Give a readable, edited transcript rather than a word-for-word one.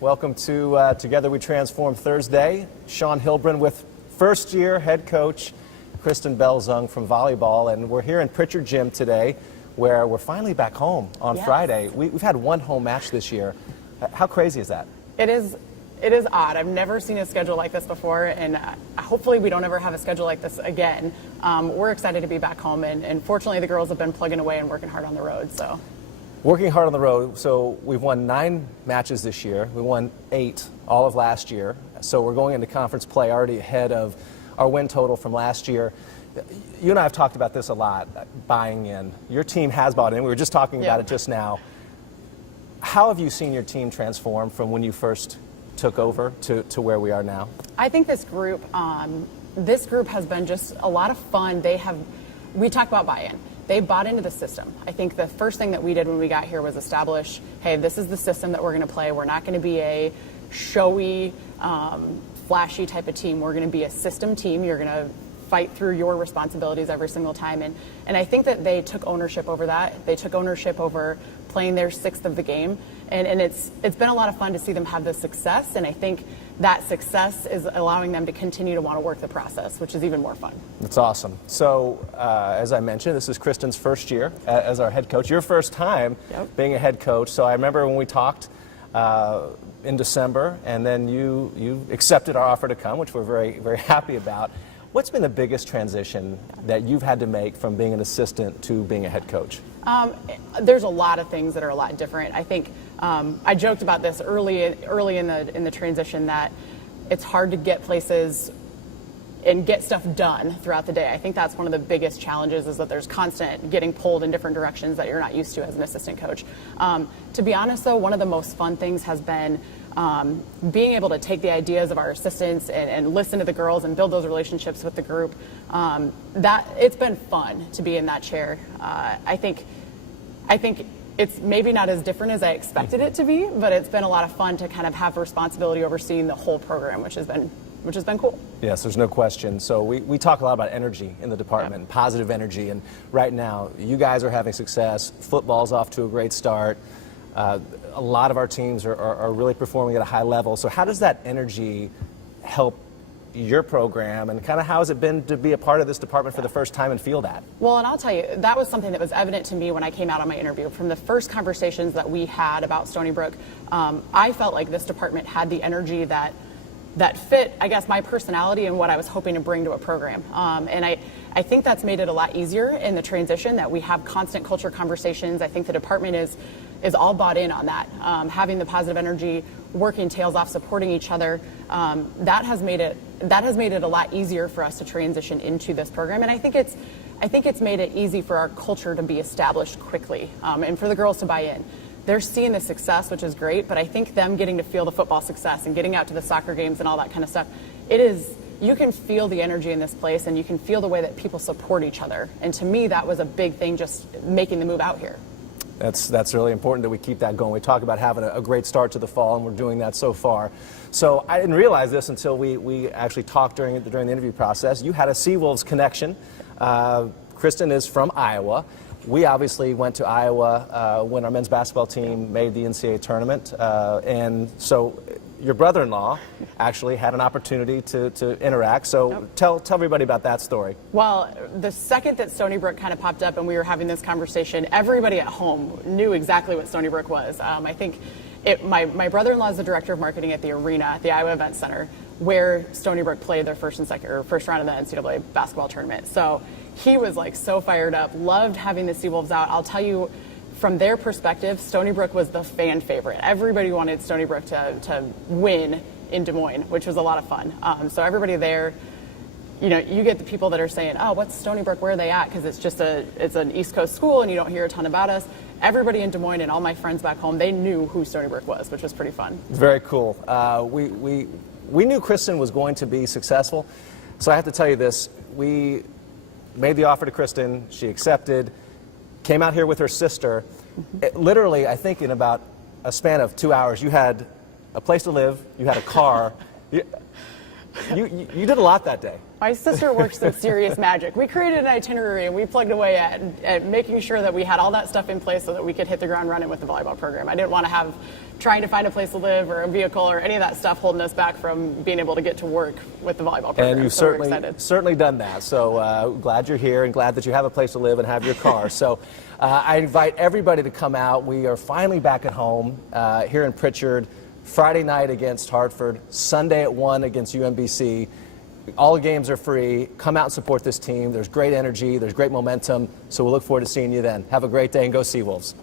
Welcome to Together We Transform Thursday. Sean Hilbrun with first-year head coach Kristen Belzung from volleyball, and we're here in Pritchard Gym today, where we're finally back home on Friday. We've had one home match this year. How crazy is that? It is odd. I've never seen a schedule like this before, and hopefully we don't ever have a schedule like this again. We're excited to be back home, and fortunately the girls have been plugging away and working hard on the road. So. Working hard on the road, so we've won 9 matches this year. We won 8 all of last year, so we're going into conference play already ahead of our win total from last year. You and I have talked about this a lot, buying in. Your team has bought in. We were just talking about it just now. How have you seen your team transform from when you first took over to where we are now? I think this group has been just a lot of fun. We talk about buy-in. They bought into the system. I think the first thing that we did when we got here was establish, hey, this is the system that we're going to play. We're not going to be a showy, flashy type of team. We're going to be a system team. You're going to fight through your responsibilities every single time. And I think that they took ownership over that. They took ownership over playing their 6th of the game. And it's been a lot of fun to see them have this success. And I think that success is allowing them to continue to want to work the process, which is even more fun. That's awesome. So, as I mentioned, this is Kristen's first year as our head coach. Your first time being a head coach. So I remember when we talked in December, and then you accepted our offer to come, which we're very, very happy about. What's been the biggest transition that you've had to make from being an assistant to being a head coach? There's a lot of things that are a lot different. I think I joked about this early in the transition that it's hard to get places and get stuff done throughout the day. I think that's one of the biggest challenges, is that there's constant getting pulled in different directions that you're not used to as an assistant coach. To be honest, though, one of the most fun things has been being able to take the ideas of our assistants and listen to the girls and build those relationships with the group. That it's been fun to be in that chair. I think it's maybe not as different as I expected it to be, but it's been a lot of fun to kind of have responsibility overseeing the whole program, which has been cool. Yes, there's no question. So we talk a lot about energy in the department, positive energy, and right now you guys are having success. Football's off to a great start. A lot of our teams are really performing at a high level. So how does that energy help your program, and kind of how has it been to be a part of this department for the first time and feel that? Well, and I'll tell you, that was something that was evident to me when I came out on my interview. From the first conversations that we had about Stony Brook, I felt like this department had the energy that fit, I guess, my personality and what I was hoping to bring to a program. And I think that's made it a lot easier in the transition, that we have constant culture conversations. I think the department is all bought in on that. Having the positive energy, working tails off, supporting each other, that has made it a lot easier for us to transition into this program. And I think it's made it easy for our culture to be established quickly, and for the girls to buy in. They're seeing the success, which is great, but I think them getting to feel the football success and getting out to the soccer games and all that kind of stuff, you can feel the energy in this place, and you can feel the way that people support each other. And to me, that was a big thing, just making the move out here. That's really important that we keep that going. We talk about having a great start to the fall, and we're doing that so far. So I didn't realize this until we actually talked during the interview process. You had a Seawolves connection. Kristen is from Iowa. We obviously went to Iowa when our men's basketball team made the NCAA tournament, and so your brother-in-law actually had an opportunity to interact. So tell everybody about that story. Well, the second that Stony Brook kind of popped up and we were having this conversation, everybody at home knew exactly what Stony Brook was. I think my brother-in-law is the director of marketing at the arena at the Iowa Event Center, where Stony Brook played their first round of the NCAA basketball tournament. So he was like so fired up, loved having the Seawolves out. I'll tell you, from their perspective, Stony Brook was the fan favorite. Everybody wanted Stony Brook to win in Des Moines, which was a lot of fun. So everybody there, you get the people that are saying, oh, what's Stony Brook, where are they at? Because it's an East Coast school and you don't hear a ton about us. Everybody in Des Moines and all my friends back home, they knew who Stony Brook was, which was pretty fun. Very cool. We knew Kristen was going to be successful. So I have to tell you this, we made the offer to Kristen, she accepted, came out here with her sister. Literally, I think in about a span of 2 hours, you had a place to live, you had a car. You did a lot that day. My sister worked some serious magic. We created an itinerary and we plugged away at making sure that we had all that stuff in place so that we could hit the ground running with the volleyball program. I didn't want to have trying to find a place to live or a vehicle or any of that stuff holding us back from being able to get to work with the volleyball program. And you've so certainly done that. So glad you're here and glad that you have a place to live and have your car. So I invite everybody to come out. We are finally back at home here in Pritchard. Friday night against Hartford, Sunday at 1 against UMBC. All the games are free. Come out and support this team. There's great energy. There's great momentum. So we'll look forward to seeing you then. Have a great day and go Seawolves.